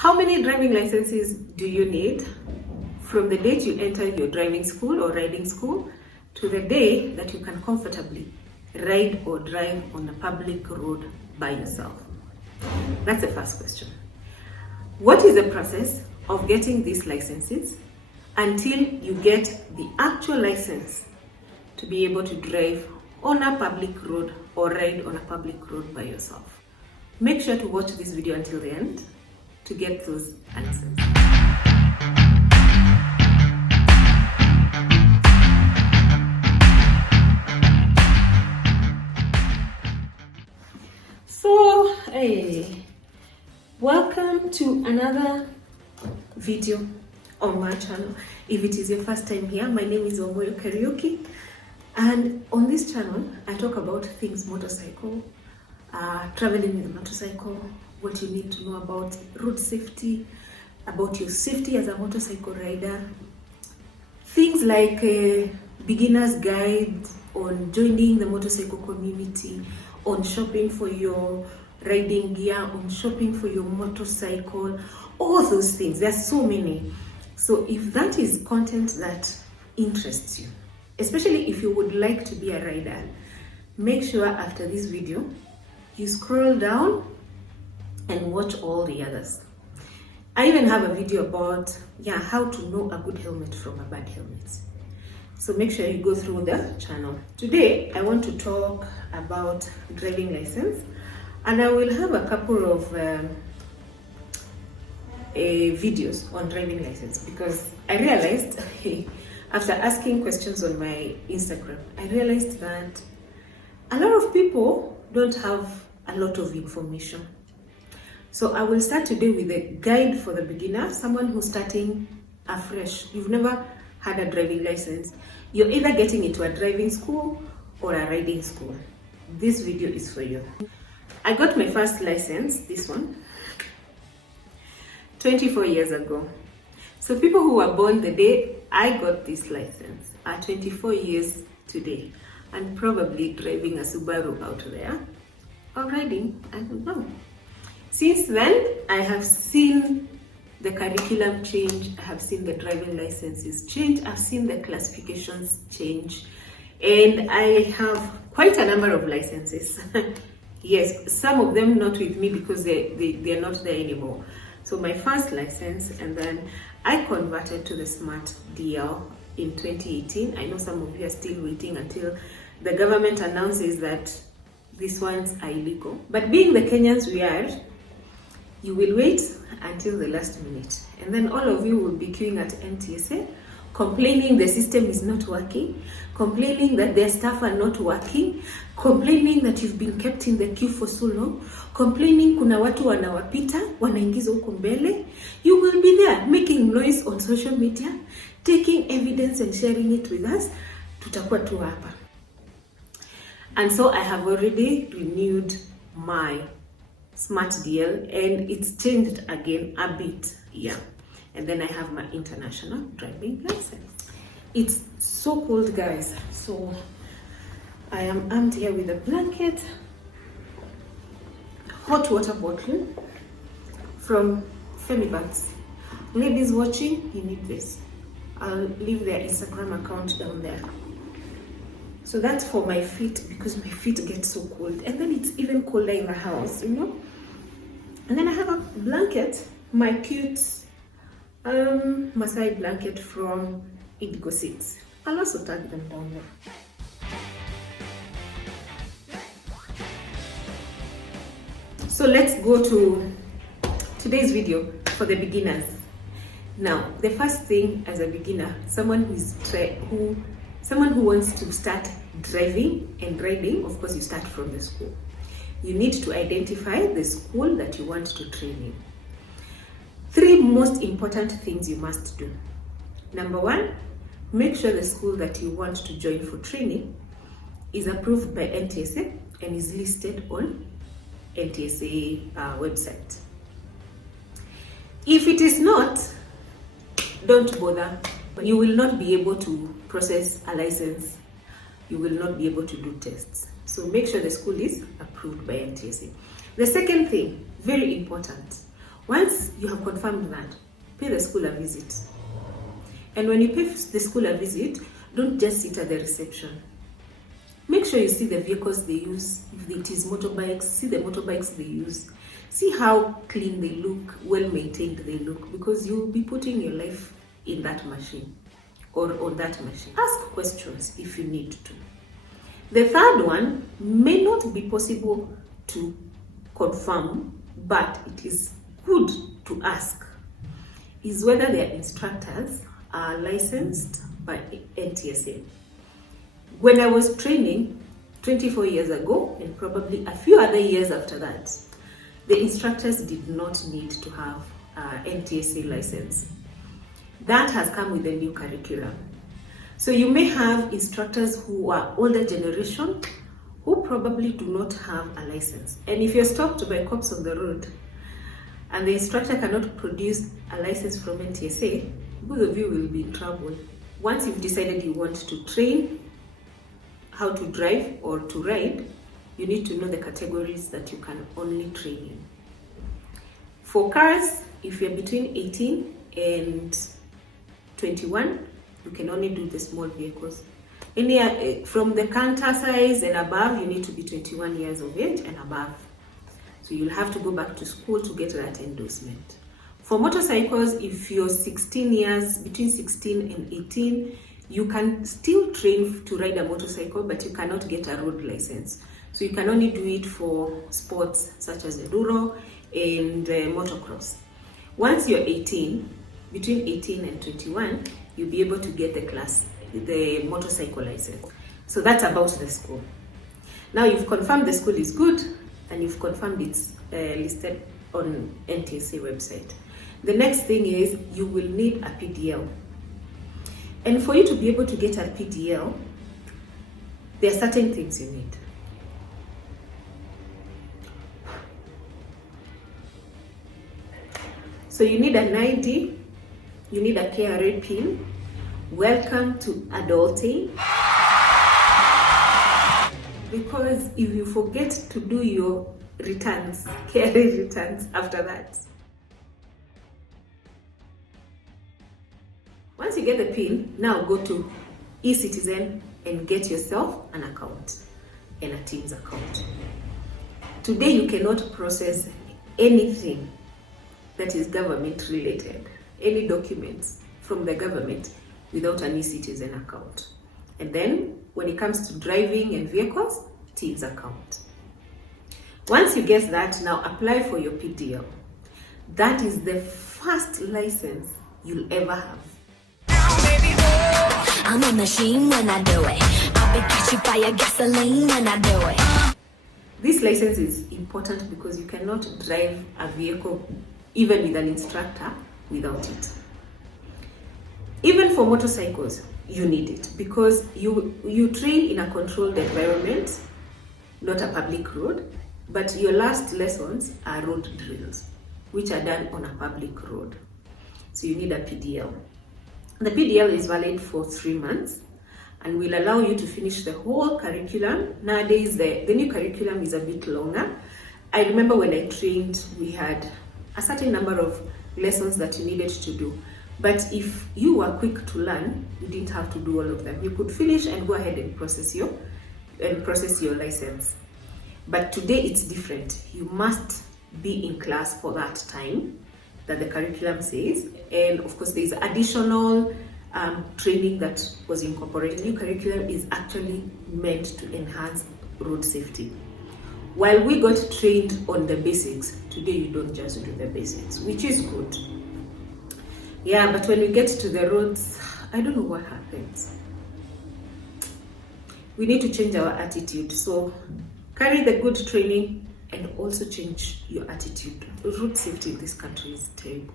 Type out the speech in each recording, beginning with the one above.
How many driving licenses do you need from the date you enter your driving school or riding school to the day that you can comfortably ride or drive on a public road by yourself? That's the first question. What is the process of getting these licenses until you get the actual license to be able to drive on a public road or ride on a public road by yourself? Make sure to watch this video until the end to get those answers. So, hey, welcome to another video on my channel. If it is your first time here, my name is Omoyo Karaoke, and on this channel I talk about things motorcycle, traveling with a motorcycle, what you need to know about road safety, about your safety as a motorcycle rider, things like beginner's guide on joining the motorcycle community, on shopping for your riding gear, on shopping for your motorcycle, all those things. There are so many. So if that is content that interests you, especially if you would like to be a rider, make sure after this video you scroll down and watch all the others. I even have a video about how to know a good helmet from a bad helmet. So make sure you go through the channel. Today I want to talk about driving license, and I will have a couple of videos on driving license, because I realized after asking questions on my Instagram, I realized that a lot of people don't have a lot of information. So I will start today with a guide for the beginner, someone who's starting afresh. You've never had a driving license. You're either getting into a driving school or a riding school. This video is for you. I got my first license, this one, 24 years ago. So people who were born the day I got this license are 24 years today and probably driving a Subaru out there or riding, I don't know. Since then, I have seen the curriculum change, I have seen the driving licenses change, I've seen the classifications change, and I have quite a number of licenses. Yes, some of them not with me because they're not there anymore. So my first license, and then I converted to the Smart DL in 2018. I know some of you are still waiting until the government announces that these ones are illegal. But being the Kenyans we are, you will wait until the last minute, and then all of you will be queuing at NTSA, complaining the system is not working, complaining that their staff are not working, complaining that you've been kept in the queue for so long, complaining kuna watu wanawapita, wanaingiza huko mbele. You will be there making noise on social media, taking evidence and sharing it with us. Tutakuwa tu hapa. And so I have already renewed my Smart DL, and it's changed again a bit, and then I have my international driving license. It's so cold, guys, so I am armed here with a blanket, hot water bottle from Femibags. Ladies watching, you need this. I'll leave their Instagram account down there. So that's for my feet, because my feet get so cold, and then it's even colder in the house, you know. And then I have a blanket, my cute Masai blanket from Indigo 6. I'll also tag them down there. So let's go to today's video for the beginners. Now, the first thing as a beginner, someone who wants to start driving and riding, of course you start from the school. You need to identify the school that you want to train in. 3 most important things you must do. Number 1, make sure the school that you want to join for training is approved by NTSA and is listed on NTSA website. If it is not, don't bother. You will not be able to process a license. You will not be able to do tests. So make sure the school is approved by NTSA. The second thing, very important, Once you have confirmed that, pay the school a visit. And when you pay the school a visit, don't just sit at the reception. Make sure you see the vehicles they use. If it is motorbikes, see the motorbikes they use. See how clean they look, well maintained they look, because you'll be putting your life in that machine or on that machine. Ask questions if you need to. The third one may not be possible to confirm, but it is good to ask, is whether their instructors are licensed by NTSA. When I was training 24 years ago, and probably a few other years after that, the instructors did not need to have NTSA license. That has come with the new curriculum. So you may have instructors who are older generation who probably do not have a license. And if you're stopped by cops on the road and the instructor cannot produce a license from NTSA, both of you will be in trouble. Once you've decided you want to train how to drive or to ride, you need to know the categories that you can only train in. For cars, if you're between 18 and 21, you can only do the small vehicles. From the canter size and above, you need to be 21 years of age and above. So you'll have to go back to school to get that endorsement. For motorcycles, if you're 16 years, between 16 and 18, you can still train to ride a motorcycle, but you cannot get a road license. So you can only do it for sports such as enduro and motocross. Once you're 18, between 18 and 21, you'll be able to get the motorcycle license. So that's about the school. Now you've confirmed the school is good and you've confirmed it's listed on NTSA website. The next thing is you will need a PDL. And for you to be able to get a PDL, there are certain things you need. So you need an ID, you need a KRA PIN. Welcome to adulting. Because if you forget to do your returns, KRA returns after that. Once you get the PIN, now go to eCitizen and get yourself an account and a Teams account. Today you cannot process anything that is government related, any documents from the government without an eCitizen account. And then when it comes to driving and vehicles, Teams account. Once you get that, now apply for your PDL. That is the first license you'll ever have. I'm a machine when I do it. I'll be catching fire gasoline when I do it. This license is important because you cannot drive a vehicle even with an instructor without it. Even for motorcycles, you need it because you train in a controlled environment, not a public road, but your last lessons are road drills, which are done on a public road. So you need a PDL. The PDL is valid for 3 months and will allow you to finish the whole curriculum. Nowadays, the new curriculum is a bit longer. I remember when I trained, we had a certain number of lessons that you needed to do. But if you were quick to learn, you didn't have to do all of them. You could finish and go ahead and process your license. But today it's different. You must be in class for that time that the curriculum says, and of course there's additional training that was incorporated. The new curriculum is actually meant to enhance road safety. While we got trained on the basics, today you don't just do the basics, which is good. Yeah, but when we get to the roads, I don't know what happens. We need to change our attitude. So carry the good training and also change your attitude. Road safety in this country is terrible.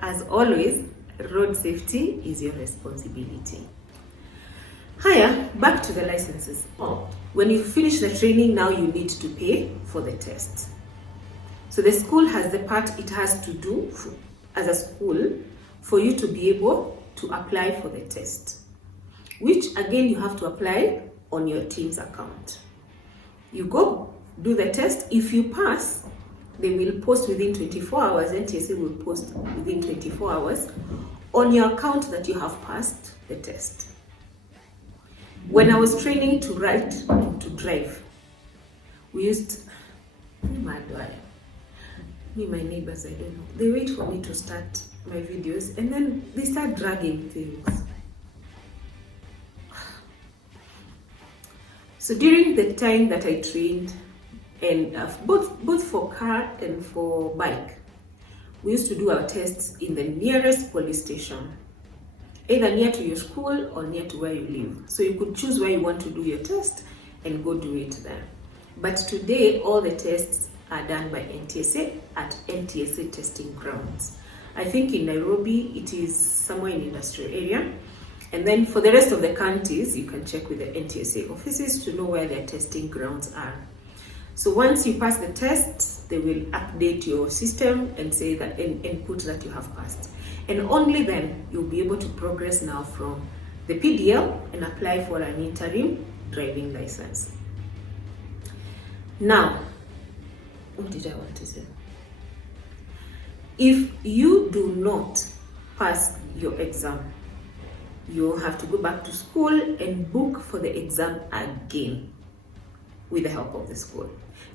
As always, road safety is your responsibility. Hiya, back to the licenses. When you finish the training, now you need to pay for the test. So the school has the part it has to do as a school for you to be able to apply for the test, which again you have to apply on your Teams account. You go do the test. If you pass, They will post within 24 hours, NTSA will post within 24 hours on your account that you have passed the test. When I was training to write and to drive, we used, my neighbors, I don't know, they wait for me to start my videos and then they start dragging things. So during the time that I trained, and both for car and for bike, we used to do our tests in the nearest police station, either near to your school or near to where you live. So you could choose where you want to do your test and go do it there. But today, all the tests are done by NTSA at NTSA testing grounds. I think in Nairobi, it is somewhere in industrial area. And then for the rest of the counties, you can check with the NTSA offices to know where their testing grounds are. So once you pass the test, they will update your system and say that and put that you have passed. And only then you'll be able to progress now from the PDL and apply for an interim driving license. Now, what did I want to say? If you do not pass your exam, you'll have to go back to school and book for the exam again with the help of the school.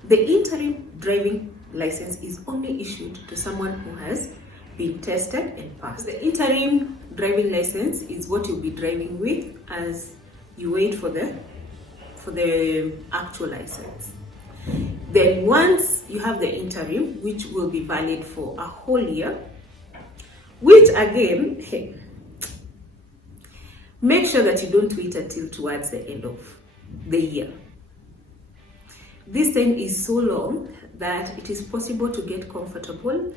The interim driving license is only issued to someone who has been tested and passed. The interim driving license is what you'll be driving with as you wait for the actual license. Then once you have the interim, which will be valid for a whole year, which again, make sure that you don't wait until towards the end of the year. This time is so long that it is possible to get comfortable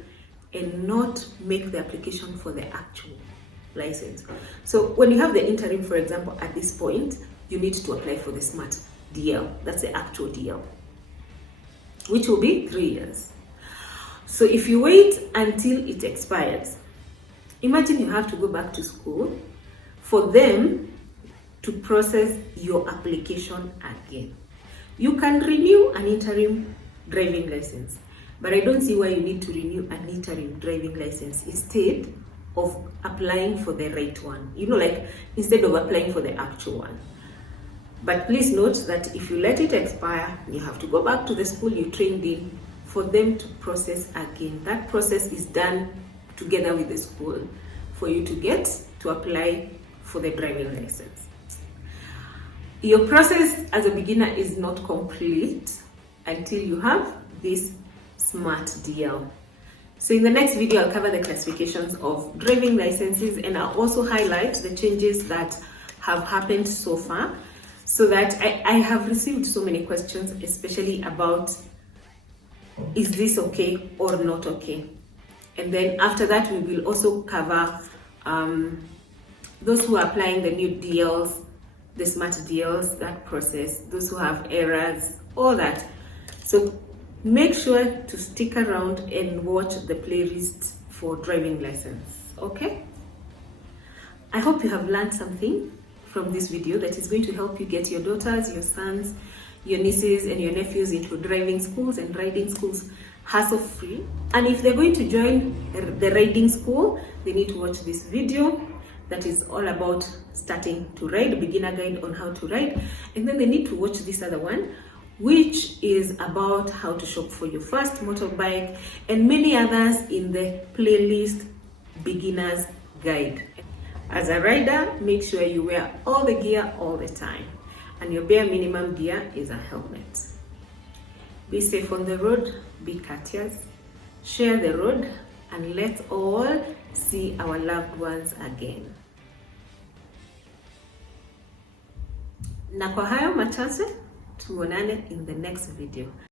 and not make the application for the actual license. So when you have the interim, for example, at this point, you need to apply for the smart DL. That's the actual DL, which will be 3 years. So if you wait until it expires, imagine you have to go back to school for them to process your application again. You can renew an interim driving license, but I don't see why you need to renew an interim driving license instead of applying for the right one. Like instead of applying for the actual one. But please note that if you let it expire, you have to go back to the school you trained in for them to process again. That process is done together with the school for you to get to apply for the driving license. Your process as a beginner is not complete until you have this smart DL. So in the next video, I'll cover the classifications of driving licenses, and I'll also highlight the changes that have happened so far, so that I have received so many questions, especially about, is this okay or not okay? And then after that, we will also cover those who are applying the new DLs, the smart DLs, that process, those who have errors, all that. So make sure to stick around and watch the playlist for driving license, okay? I hope you have learned something from this video that is going to help you get your daughters, your sons, your nieces and your nephews into driving schools and riding schools hassle-free. And if they're going to join the riding school, they need to watch this video that is all about starting to ride, beginner guide on how to ride. And then they need to watch this other one, which is about how to shop for your first motorbike, and many others in the playlist beginner's guide. As a rider, make sure you wear all the gear all the time, and your bare minimum gear is a helmet. Be safe on the road, be courteous, share the road, and let's all see our loved ones again. Na kwa hayo machache, tuonane in the next video.